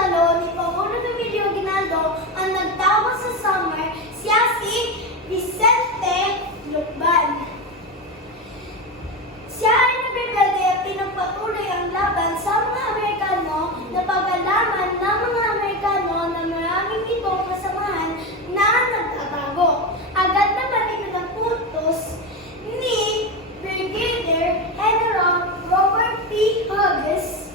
sundalo ni Pangulong Emilio Aguinaldo ang nagtawag sa summer, siya si Vicente Lucban. Siya ay nagrebelde at pinagpatuloy ang laban sa mga Amerikano na pag-alaman ng mga Amerikano na maraming itong kasamahan na nagtatago. Agad naman ipinaputos ni Brigadier General Robert P. Hughes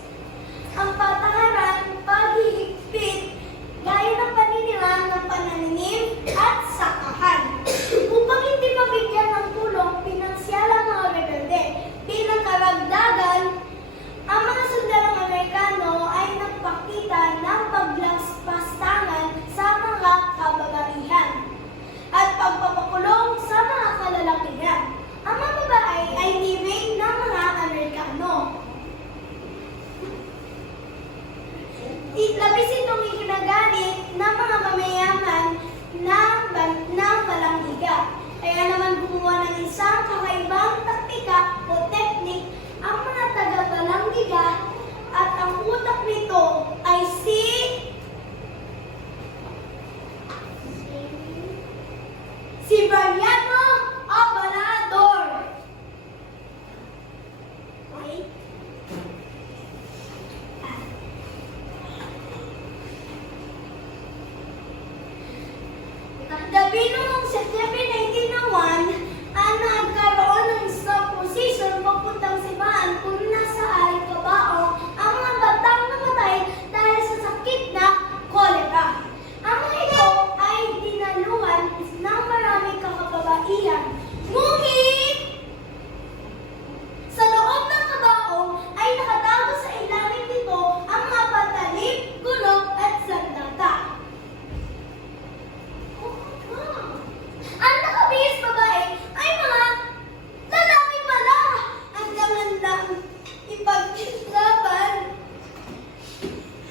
ang patakaran, paghihigpit, gaya ng paninirang ng panananim at sakahan. Upang hindi mabigyan ng tulong pinansyal ang mga rebelde, bilang karagdagan, ang mga sundalong Amerikano ay nagpakita ng paglaspastangan sa mga kababaihan at pagpapakulong sa mga kalalakihan. Ang mga babae ay niring ng mga Amerikano. Labis itong ikinagalit ng mga mamayaman ng Balanghiga. Kaya naman gumawa ng isang kakaibang taktika o teknik ang mga taga-Balanghiga at ang utak nito ay si Mariano Abalador. Okay? Gabi noong September 1901, nagkaroon ng stop position papuntang Sibahan kung nasaan Cabao ang mga batang namatay dahil sa sakit na kolera. Ang mga ito ay dinaluhan ng maraming kakababaihan. Ngunit, sa loob ng Cabao ay nakatago sa ilalim nito ang mga patalim, gulong at sandata. Ang nakabihis babae ay mga lalaki pala. Ang damandang ipaglaban.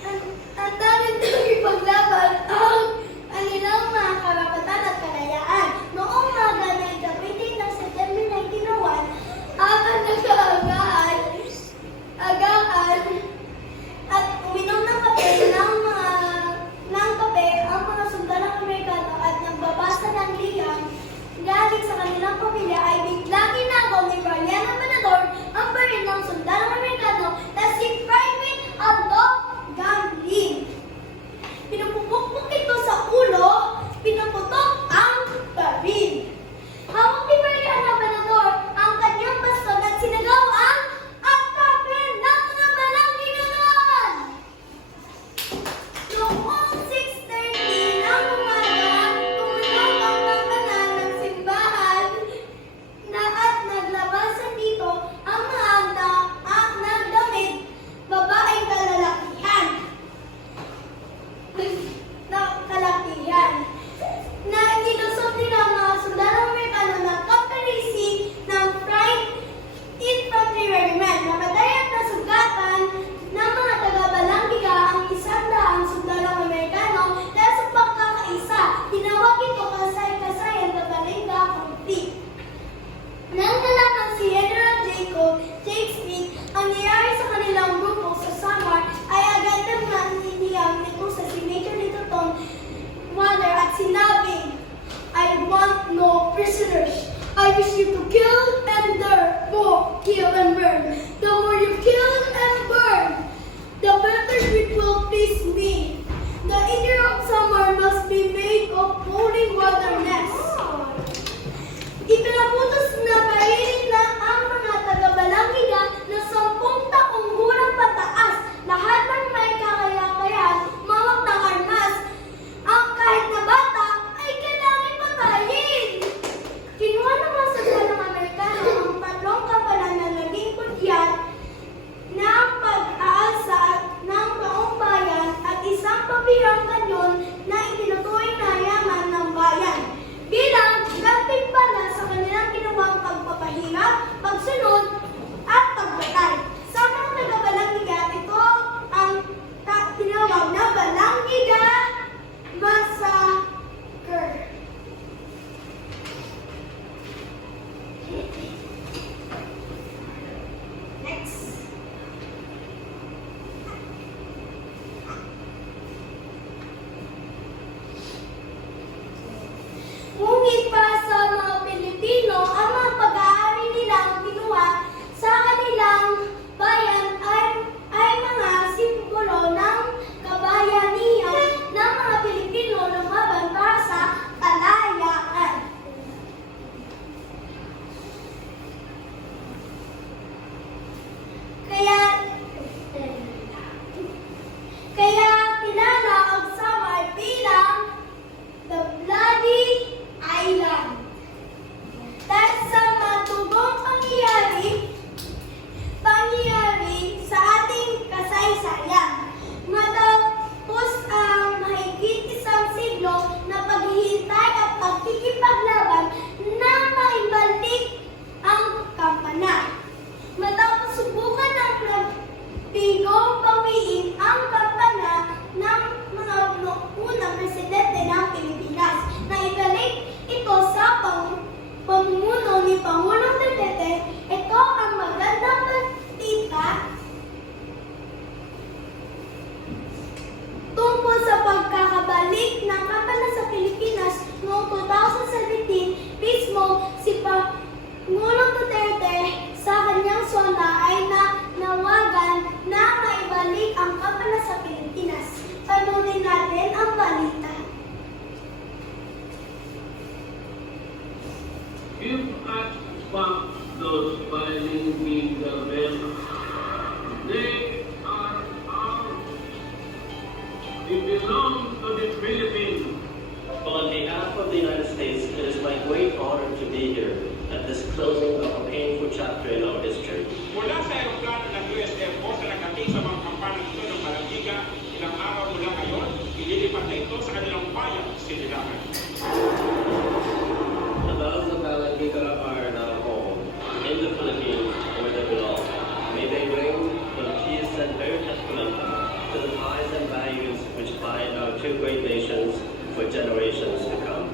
Ang damandang ipaglaban ang kanilang mga karapatan at kalayaan. Noong mga nagdapitin ng September 1901, ang nag-aagaan at uminom ng kape ang mga sundalong Amerikano at nagbabasa ng liham galing sa kanilang pamilya ay biglang ginagaw ni Mariano Abalador ang baril ng sundalong Amerikano na si Private Aldo Gamblin. Pinupupukpok ito sa ulo, pinuputok ang baril. Hawak ni Mariano Abalador ang kanyang baston at sinagaw ang atake ng mga Balanghiganon. Noong 6:30 ng umaga, tumunog ang kampanan ng simbahan at naglabasan dito ang mga nagdamit babaeng kalalakihan. Na nilusot nila ang mga sundalong Amerikano na kaparisi ng Prime Infantry Regiment. Namatay at nasugatan ng mga taga-Balanghiga ang 100 sundalong Amerikano dahil sa pagkakaisa. Tinawag ito kasay-kasayan na Balanghiga Conflict. Nang nalaman si General J. Smith ang nangyari sa kanilang grupo sa Samar, ay agad naman nitiyang nito sa si Major Lieutenant Waller at sinabi, "I want no prisoners. I wish you to kill and therefore kill and burn. The more you kill and burn, the better it will please me. The inner of summer must be made of holy wilderness." Ipinaputos na pahiling na ang mga taga-Balanghiga na 10 taong gulang pataas, lahat ng may kakaya-kayaan, mawag ng armas. Ang kahit na bata ay kailangan patayin. Kinuha ng mga sundalong Amerikano ang 3 kapalan na naging pugyat nagsipaglaban na maibalik ang kampana. Matapos subukan ng Pigong bawiin ang kampana ng mga unang presidente ng Pilipinas na ibalik ito sa pamumuno ni Pangulong Duterte. Ito ang magandang balita tungkol sa pagkakabalik ng kampana sa Pilipinas noong 2017. Mismo si Pangulong Duterte sa kanyang sona ay nawagan na maibalik ang kampana sa Pilipinas. Panunin natin ang balita. Give us back those bilingual government. They are ours. They belong to the Philippines. On behalf of the United States, it is my great honor to be here at this closing of a painful chapter in our history. Mula sa aeroplano ng US Air Force na nakating sa mga kampanan ito ng Malandiga, ilang araw mula ngayon, ililipat na ito sa kanilang bayan, Sinilangan. The mountains of Malandiga are now home, in the Philippines, where they belong. May they reign in peace and bear testament to the ties and values which bind our two great nations for generations to come.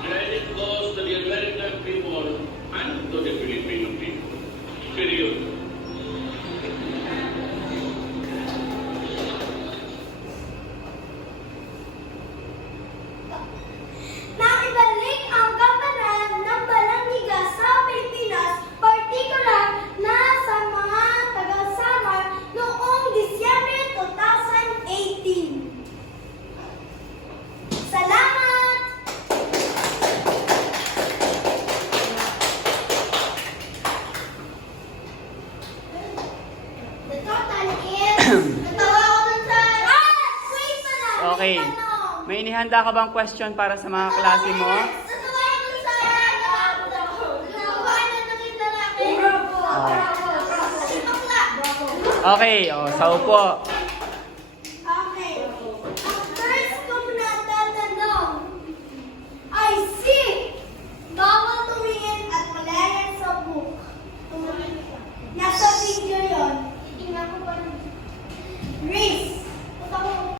Credit goes to the American people and to the Filipino people. Period. Naibalik ang kampanan ng Balangiga sa Pilipinas, partikular na sa mga taga-Samar noong Disyembre 2018. Salamat! The total is... Natawa ko dun sa... Wait pa lang! Okay. May tanong. May inihanda ka bang question para sa mga klase mo? Natawa ko dun sa... Natawa na ng lalaki. Okay, sa upo.